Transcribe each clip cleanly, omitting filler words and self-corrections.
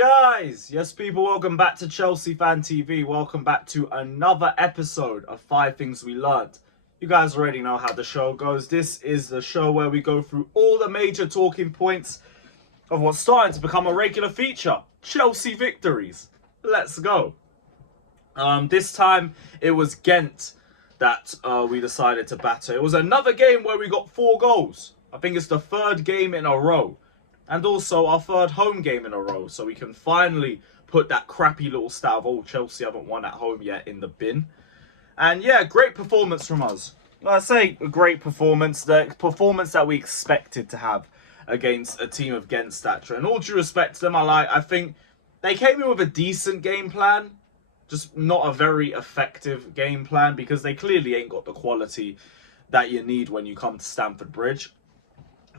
Yes, people, welcome back to Chelsea Fan TV. Welcome back to another episode of 5 Things We Learned. You guys already know how the show goes. This is the show where we go through all the major talking points of what's starting to become a regular feature. Chelsea victories. Let's go. This time, it was Gent that we decided to batter. It was another game where we got 4 goals. I think it's the 3rd game in a row. And also our 3rd home game in a row. So we can finally put that crappy little stat of, oh, Chelsea haven't won at home yet in the bin. And yeah, great performance from us. I say a great performance. The performance that we expected to have against a team of Gent stature. And all due respect to them, I think they came in with a decent game plan. Just not a very effective game plan. Because they clearly ain't got the quality that you need when you come to Stamford Bridge.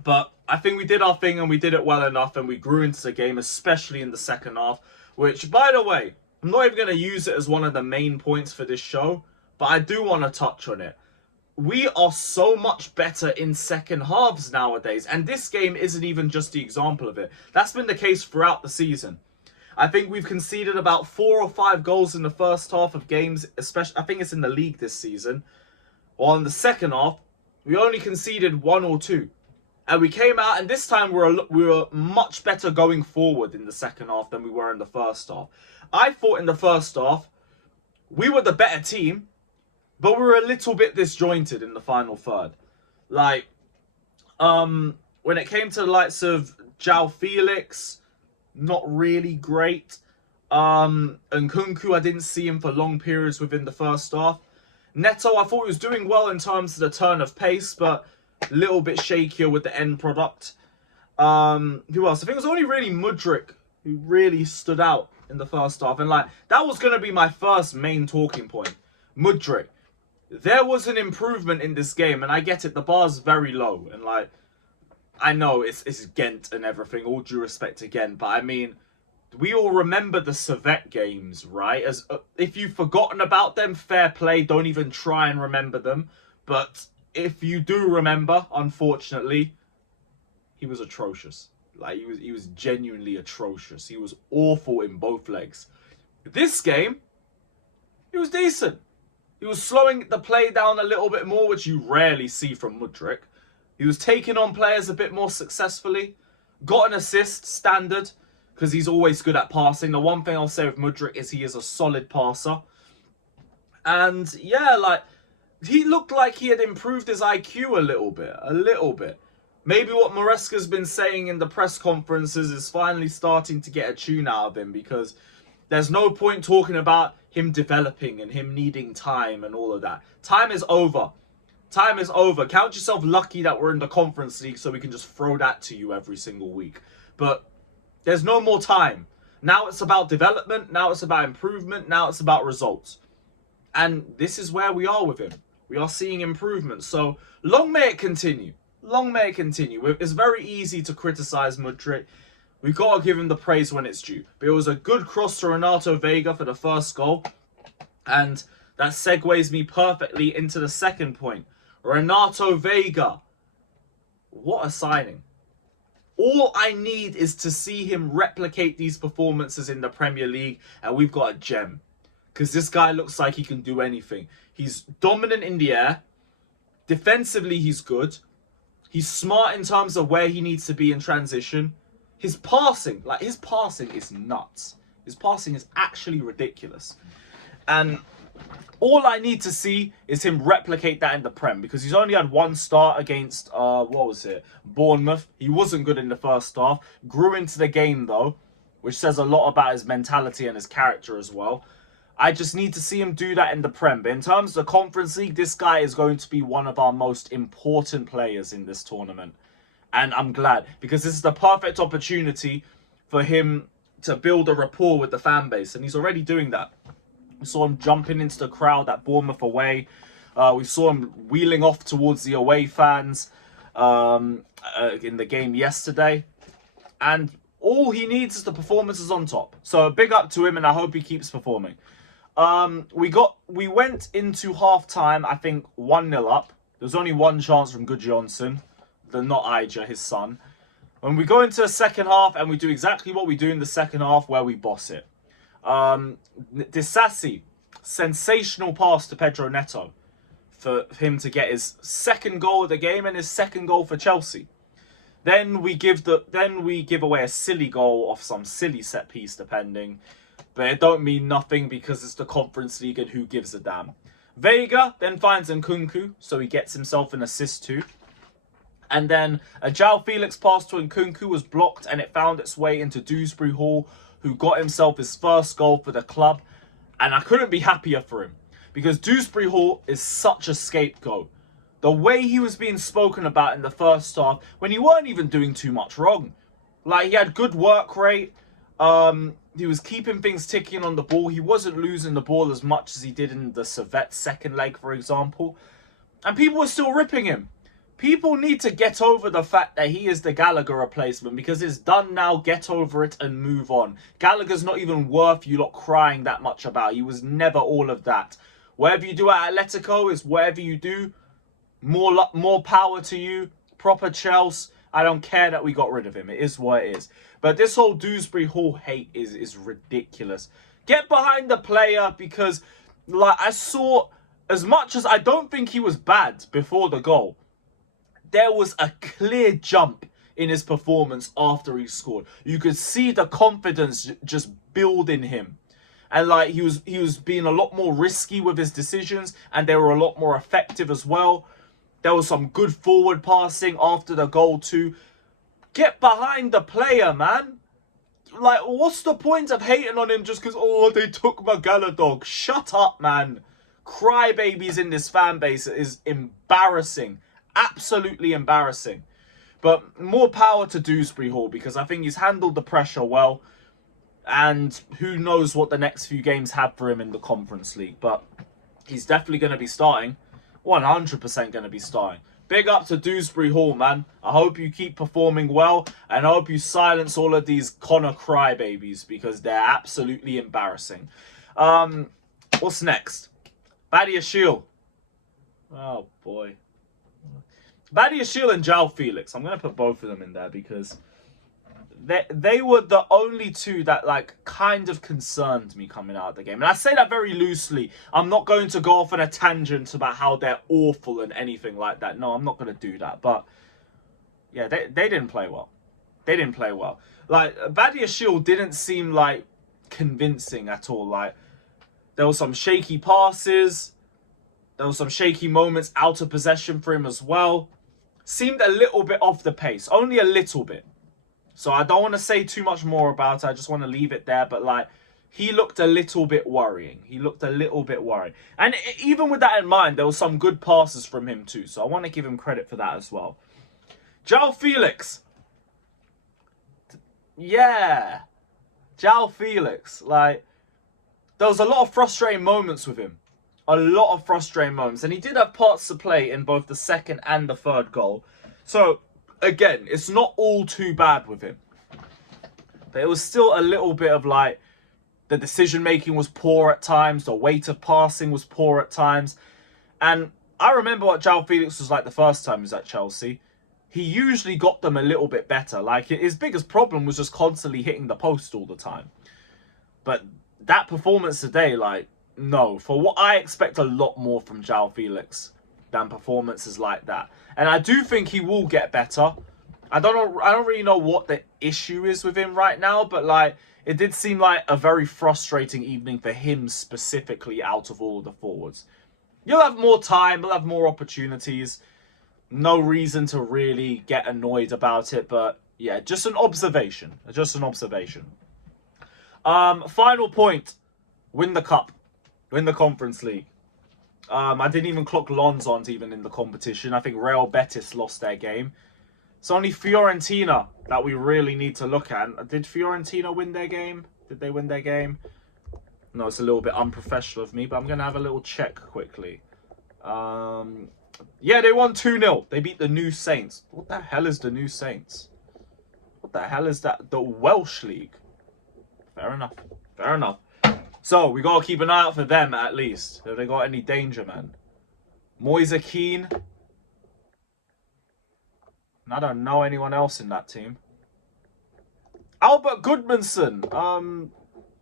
But I think we did our thing and we did it well enough and we grew into the game, especially in the second half. Which, by the way, I'm not even going to use it as one of the main points for this show, but I do want to touch on it. We are so much better in second halves nowadays, and this game isn't even just the example of it. That's been the case throughout the season. I think we've conceded about 4 or 5 goals in the first half of games, especially I think it's in the league this season. While in the second half, we only conceded 1 or 2. And we came out, and this time we were much better going forward in the second half than we were in the first half. I thought in the first half, we were the better team, but we were a little bit disjointed in the final third. Like, when it came to the likes of João Felix, not really great. And Kunku, I didn't see him for long periods within the first half. Neto, I thought he was doing well in terms of the turn of pace, but a little bit shakier with the end product. Who else? I think it was only really Mudryk who really stood out in the first half. And like, that was going to be my first main talking point. Mudryk. There was an improvement in this game. And I get it, the bar's very low. And like, I know it's Gent and everything. All due respect to Gent. But I mean, we all remember the cfctvyt games, right? As if you've forgotten about them, fair play. Don't even try and remember them. But if you do remember, unfortunately, he was atrocious. Like, he was genuinely atrocious. He was awful in both legs. This game, he was decent. He was slowing the play down a little bit more, which you rarely see from Mudryk. He was taking on players a bit more successfully. Got an assist, standard, because he's always good at passing. The one thing I'll say with Mudryk is he is a solid passer. And yeah, like, he looked like he had improved his IQ a little bit. Maybe what Maresca's been saying in the press conferences is finally starting to get a tune out of him, because there's no point talking about him developing and him needing time and all of that. Time is over. Time is over. Count yourself lucky that we're in the Conference League so we can just throw that to you every single week. But there's no more time. Now it's about development. Now it's about improvement. Now it's about results. And this is where we are with him. We are seeing improvements. So, long may it continue. Long may it continue. It's very easy to criticize Mudryk. We've got to give him the praise when it's due. But it was a good cross to Renato Veiga for the first goal. And that segues me perfectly into the second point. Renato Veiga. What a signing. All I need is to see him replicate these performances in the Premier League. And we've got a gem. Because this guy looks like he can do anything. He's dominant in the air. Defensively, he's good. He's smart in terms of where he needs to be in transition. His passing is nuts. His passing is actually ridiculous. And all I need to see is him replicate that in the Prem. Because he's only had 1 start against, Bournemouth. He wasn't good in the first half. Grew into the game, though. Which says a lot about his mentality and his character as well. I just need to see him do that in the Prem. But in terms of the Conference League, this guy is going to be one of our most important players in this tournament. And I'm glad, because this is the perfect opportunity for him to build a rapport with the fan base. And he's already doing that. We saw him jumping into the crowd at Bournemouth away. We saw him wheeling off towards the away fans in the game yesterday. And all he needs is the performances on top. So big up to him, and I hope he keeps performing. We went into half-time, I think, 1-0 up. There was only one chance from Good Johnson, not Ija, his son. When we go into the second half and we do exactly what we do in the second half where we boss it. Disasi, sensational pass to Pedro Neto for him to get his second goal of the game and his second goal for Chelsea. Then we give away a silly goal off some silly set piece, depending. But it don't mean nothing because it's the Conference League and who gives a damn. Veiga then finds Nkunku, so he gets himself an assist too. And then a João Felix pass to Nkunku was blocked and it found its way into Dewsbury-Hall, who got himself his first goal for the club. And I couldn't be happier for him because Dewsbury-Hall is such a scapegoat. The way he was being spoken about in the first half, when he weren't even doing too much wrong. Like, he had good work rate. He was keeping things ticking on the ball. He wasn't losing the ball as much as he did in the cfctvyt second leg, for example. And people were still ripping him. People need to get over the fact that he is the Gallagher replacement because it's done now. Get over it and move on. Gallagher's not even worth you lot crying that much about. He was never all of that. Whatever you do at Atletico is whatever you do. More power to you. Proper Chelsea. I don't care that we got rid of him. It is what it is. But this whole Dewsbury-Hall hate is ridiculous. Get behind the player because, like, I saw, as much as I don't think he was bad before the goal, there was a clear jump in his performance after he scored. You could see the confidence just build in him. And like he was being a lot more risky with his decisions and they were a lot more effective as well. There was some good forward passing after the goal too. Get behind the player, man. Like, what's the point of hating on him just because, oh, they took my Gala dog? Shut up, man. Crybabies in this fan base is embarrassing. Absolutely embarrassing. But more power to Dewsbury-Hall because I think he's handled the pressure well. And who knows what the next few games have for him in the Conference League. But he's definitely going to be starting. 100% going to be starting. Big up to Dewsbury-Hall, man. I hope you keep performing well. And I hope you silence all of these Connor crybabies because they're absolutely embarrassing. What's next? Badiashile. Oh, boy. Badiashile and João Felix. I'm going to put both of them in there because they were the only two that, like, kind of concerned me coming out of the game. And I say that very loosely. I'm not going to go off on a tangent about how they're awful and anything like that. No, I'm not going to do that. But, yeah, they didn't play well. They didn't play well. Like, Badiashile didn't seem, like, convincing at all. Like, there were some shaky passes. There were some shaky moments out of possession for him as well. Seemed a little bit off the pace. Only a little bit. So I don't want to say too much more about it. I just want to leave it there. But, like, he looked a little bit worrying. He looked a little bit worried. And even with that in mind, there were some good passes from him too. So I want to give him credit for that as well. João Felix. Yeah. João Felix. Like, there was a lot of frustrating moments with him. A lot of frustrating moments. And he did have parts to play in both the second and the third goal. So, again, it's not all too bad with him. But it was still a little bit of, like, the decision-making was poor at times. The weight of passing was poor at times. And I remember what João Felix was like the first time he was at Chelsea. He usually got them a little bit better. Like, his biggest problem was just constantly hitting the post all the time. But that performance today, like, no. For what I expect a lot more from João Felix than performances like that. And I do think he will get better. I don't really know what the issue is with him right now, but like it did seem like a very frustrating evening for him specifically out of all of the forwards. You'll have more time, you'll have more opportunities. No reason to really get annoyed about it, but yeah, just an observation. Just an observation. Final point. Win the cup. Win the Conference League. I didn't even clock Lens on even in the competition. I think Real Betis lost their game. It's only Fiorentina that we really need to look at. Did Fiorentina win their game? Did they win their game? No, it's a little bit unprofessional of me, but I'm going to have a little check quickly. Yeah, they won 2-0. They beat the New Saints. What the hell is the New Saints? What the hell is that? The Welsh League. Fair enough. Fair enough. So, we got to keep an eye out for them, at least. Have they got any danger, man? Moise Keane. I don't know anyone else in that team. Albert Goodmanson.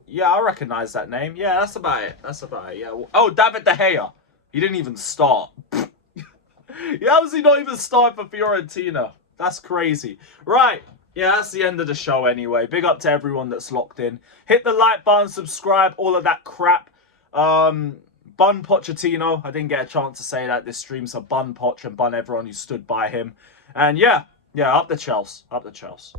Yeah, I recognize that name. Yeah, that's about it. That's about it. Yeah. Oh, David De Gea. He didn't even start. Yeah, how was he not even starting for Fiorentina? That's crazy. Right. Yeah, that's the end of the show anyway. Big up to everyone that's locked in. Hit the like button, subscribe, all of that crap. Bun Pochettino. I didn't get a chance to say that this stream, so bun Poch and bun everyone who stood by him. And yeah, up the Chelsea. Up the Chelsea.